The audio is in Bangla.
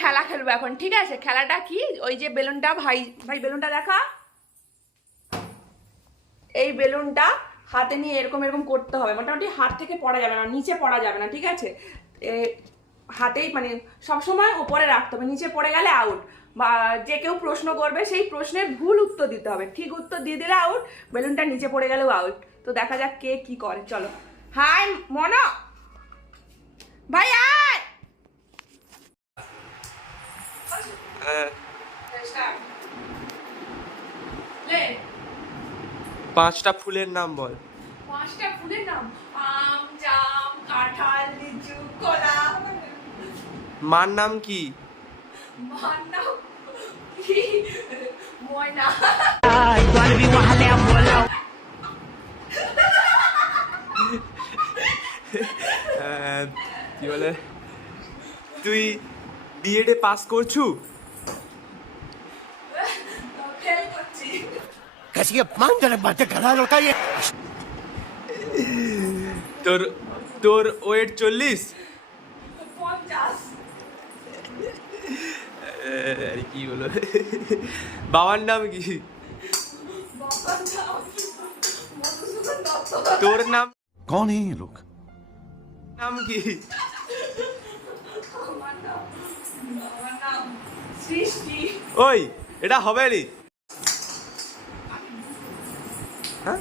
খেলা খেলব এখন, ঠিক আছে? খেলাটা কি? ওই যে বেলুনটা, ভাই ভাই, বেলুনটা দেখা? এই বেলুনটা হাতে নিয়ে এরকম এরকম করতে হবে, মোটামুটি হাত থেকে পড়া যাবে না, নিচে পড়া যাবে না, ঠিক আছে? হাতেই মানে সবসময় ওপরে রাখতে হবে, নিচে পড়ে গেলে আউট বা যে কেউ প্রশ্ন করবে, সেই প্রশ্নের ভুল উত্তর দিতে হবে। ঠিক উত্তর দিয়ে দিলে আউট বেলুনটা নিচে পড়ে গেলেও আউট তো দেখা যাক কে কি করে, চলো। হাই মনো ভাই আয় হ্যাঁ পাঁচটা ফুলের নাম বল। পাঁচটা ফুলের নাম? আম জাম কাঁঠাল লিচু কলা। মার নাম কি? মার নাম কি? ময়না। কি বলে? তুই বিএডে পাস করছু ফেল করছি कैसी अपमानजनक बातें कर रहा है लड़का ये তোর তোর ওয়েট চল্লিশ পঞ্চাশ আরে কি বলো বাবার নাম কি বাবার নাম মধুসূদন দত্ত তোর নাম कौन है ये लोग নাম কি আমার নাম আমার নাম সৃষ্টি ওই এটা হবে রে Huh?